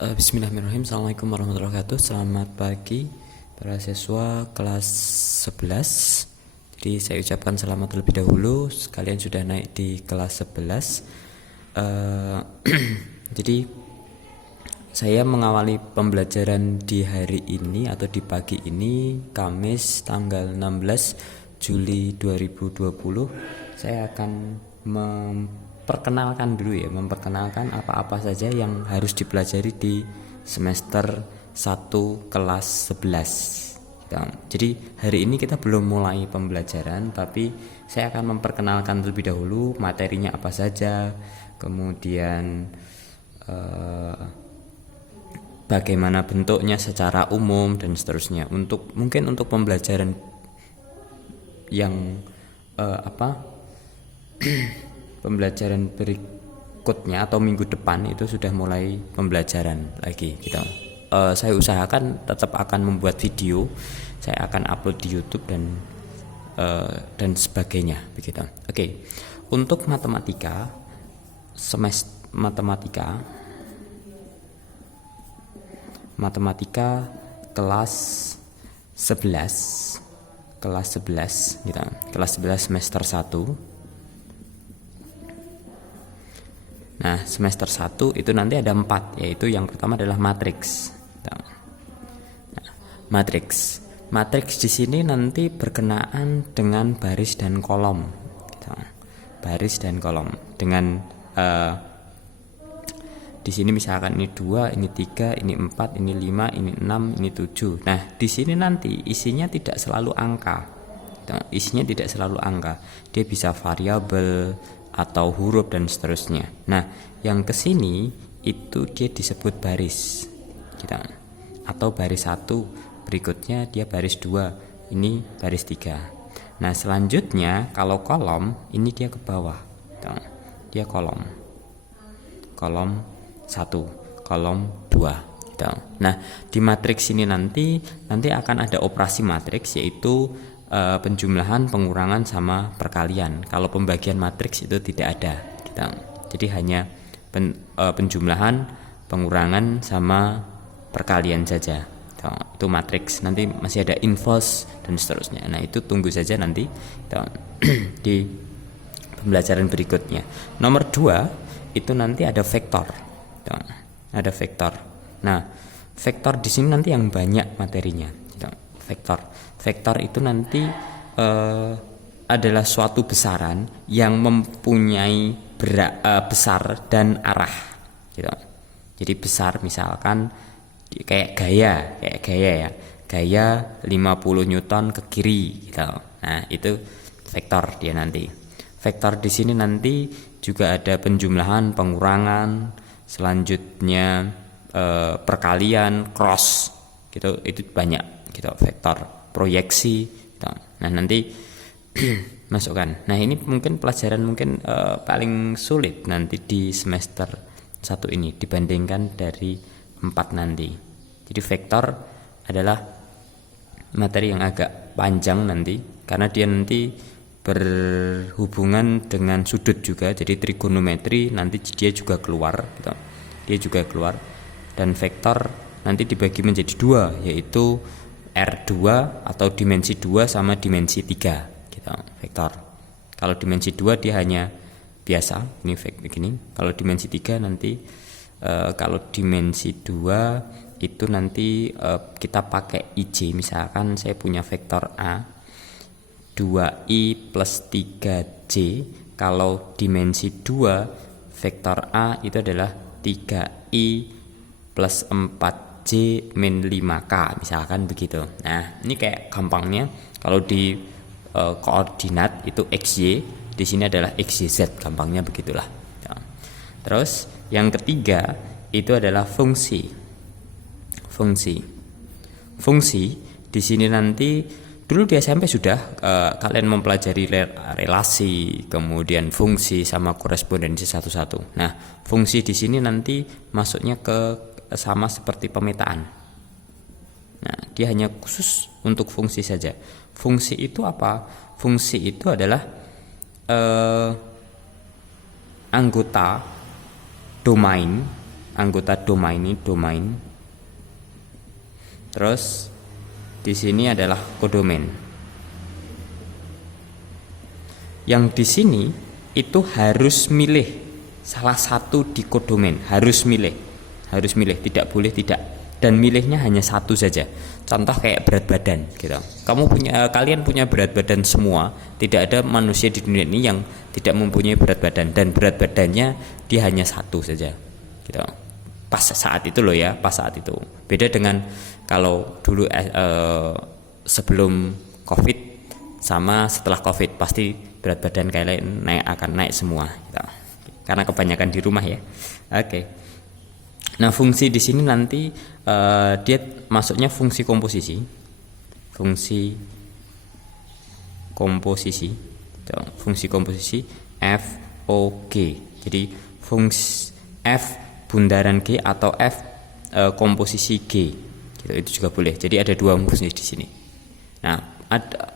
Bismillahirrahmanirrahim. Assalamualaikum warahmatullahi wabarakatuh. Selamat pagi para siswa kelas 11. Jadi saya ucapkan selamat terlebih dahulu. Kalian sudah naik di kelas 11. Jadi saya mengawali pembelajaran di hari ini atau di pagi ini, Kamis tanggal 16 Juli 2020. Saya akan memperkenalkan apa-apa saja yang harus dipelajari di semester 1 kelas 11. Jadi hari ini kita belum mulai pembelajaran, tapi saya akan memperkenalkan terlebih dahulu materinya apa saja, kemudian bagaimana bentuknya secara umum dan seterusnya. Mungkin untuk pembelajaran yang pembelajaran berikutnya atau minggu depan itu sudah mulai pembelajaran lagi gitu. Saya usahakan tetap akan membuat video, saya akan upload di YouTube dan sebagainya begitu. Oke. Untuk matematika kelas 11 gitu. Kelas 11 semester 1. Nah, semester 1 itu nanti ada 4, yaitu yang pertama adalah matriks. Nah, matriks di sini nanti berkenaan dengan baris dan kolom. Baris dan kolom dengan di sini misalkan ini 2, ini 3, ini 4, ini 5, ini 6, ini 7. Nah, di sini nanti isinya tidak selalu angka. Dia bisa variabel atau huruf dan seterusnya. Nah, yang kesini itu dia disebut baris kita, atau baris 1, berikutnya dia baris 2, ini baris 3. Nah, selanjutnya kalau kolom ini dia ke bawah, dia kolom 1, kolom 2 gitu. Nah, di matriks ini nanti akan ada operasi matriks, yaitu penjumlahan, pengurangan, sama perkalian. Kalau pembagian matriks itu tidak ada gitu. Jadi hanya penjumlahan, pengurangan, sama perkalian saja gitu. Itu matriks. Nanti masih ada inverse dan seterusnya. Nah, itu tunggu saja nanti gitu, di pembelajaran berikutnya. Nomor 2 itu nanti ada vektor gitu. Ada vektor. Nah, vektor di sini nanti yang banyak materinya gitu. Vektor itu nanti adalah suatu besaran yang mempunyai besar dan arah gitu. Jadi besar misalkan kayak gaya ya, 50 Newton ke kiri gitu. Nah, itu vektor dia nanti. Vektor di sini nanti juga ada penjumlahan, pengurangan, selanjutnya perkalian, cross gitu. Itu banyak gitu, vektor, proyeksi gitu. Nah, nanti masukkan. Nah, ini mungkin pelajaran paling sulit nanti di semester 1 ini dibandingkan dari 4 nanti. Jadi vektor adalah materi yang agak panjang nanti, karena dia nanti berhubungan dengan sudut juga. Jadi trigonometri nanti dia juga keluar gitu. Dan vektor nanti dibagi menjadi 2, yaitu R2 atau dimensi 2 sama dimensi 3 gitu, vektor. Kalau dimensi 2 dia hanya biasa, ini begini. Kalau dimensi 3 nanti kalau dimensi 2 itu nanti kita pakai IJ. Misalkan saya punya vektor A 2I plus 3J. Kalau dimensi 2 vektor A itu adalah 3I plus 4J min 5K, misalkan begitu. Nah, ini kayak gampangnya kalau di koordinat itu XY, di sini adalah XYZ, gampangnya begitulah. Terus yang ketiga itu adalah fungsi. Fungsi di sini nanti dulu di SMP sudah kalian mempelajari relasi, kemudian fungsi sama korespondensi satu-satu. Nah, fungsi di sini nanti masuknya ke sama seperti pemetaan. Nah, dia hanya khusus untuk fungsi saja. Fungsi itu apa? Fungsi itu adalah anggota domain anggota domain ini domain. Terus di sini adalah kodomain. Yang di sini itu harus milih salah satu di kodomain, harus milih, tidak boleh tidak. Dan milihnya hanya satu saja. Contoh kayak berat badan gitu. Kalian punya berat badan semua, tidak ada manusia di dunia ini yang tidak mempunyai berat badan, dan berat badannya dia hanya satu saja gitu. Pas saat itu loh ya, pas saat itu. Beda dengan kalau dulu sebelum Covid sama setelah Covid, pasti berat badan kalian akan naik semua gitu. Karena kebanyakan di rumah ya. Oke. Nah, fungsi di sini nanti dia masuknya fungsi komposisi. Fungsi komposisi FOG. Jadi fungsi F bundaran G atau F komposisi G. Gitu, itu juga boleh. Jadi ada dua fungsi di sini. Nah,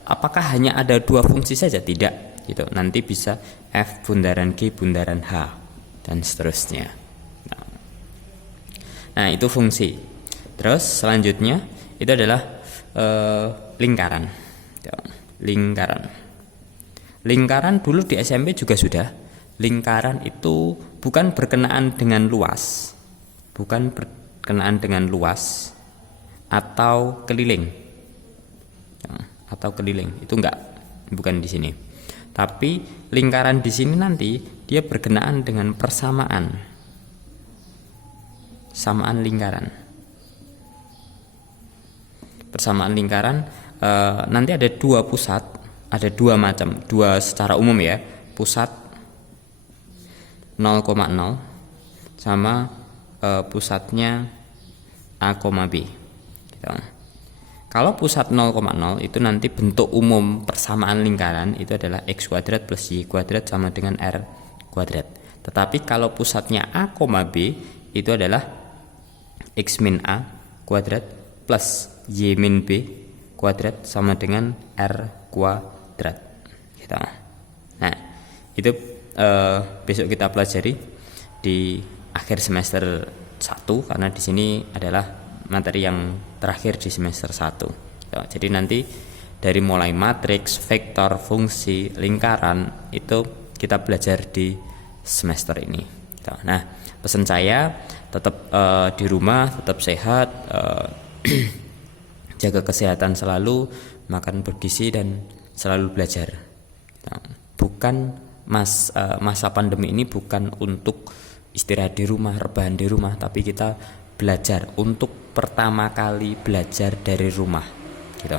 apakah hanya ada dua fungsi saja? Tidak. Gitu. Nanti bisa F bundaran G bundaran H dan seterusnya. Nah, itu fungsi. Terus selanjutnya itu adalah lingkaran. Lingkaran dulu di SMP juga sudah. Lingkaran itu bukan berkenaan dengan luas, atau keliling. Itu bukan di sini. Tapi lingkaran di sini nanti dia berkenaan dengan persamaan lingkaran. Persamaan lingkaran nanti ada dua pusat, ada dua macam, dua secara umum ya. Pusat 0,0 sama pusatnya A, B. Gitu. Kalau pusat 0,0 itu nanti bentuk umum persamaan lingkaran itu adalah X kuadrat plus Y kuadrat sama dengan R kuadrat. Tetapi kalau pusatnya A, B itu adalah X min A kuadrat plus Y min B kuadrat sama dengan R kuadrat gitu. Nah, itu besok kita pelajari di akhir semester 1, karena di sini adalah materi yang terakhir di semester 1 gitu. Jadi nanti dari mulai matriks, vektor, fungsi, lingkaran itu kita belajar di semester ini gitu. Nah, pesan saya tetap di rumah, tetap sehat, jaga kesehatan selalu, makan bergizi dan selalu belajar. Bukan masa pandemi ini bukan untuk istirahat di rumah, rebahan di rumah, tapi kita belajar untuk pertama kali belajar dari rumah. Gitu.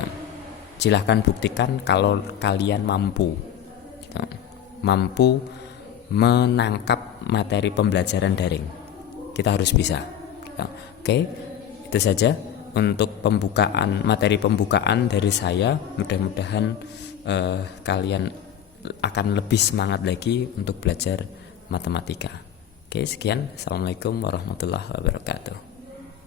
Silahkan buktikan kalau kalian mampu, gitu. Mampu menangkap materi pembelajaran daring. Kita harus bisa. Oke, itu saja untuk materi pembukaan dari saya. Mudah-mudahan kalian akan lebih semangat lagi untuk belajar matematika. Oke, sekian. Assalamualaikum warahmatullahi wabarakatuh.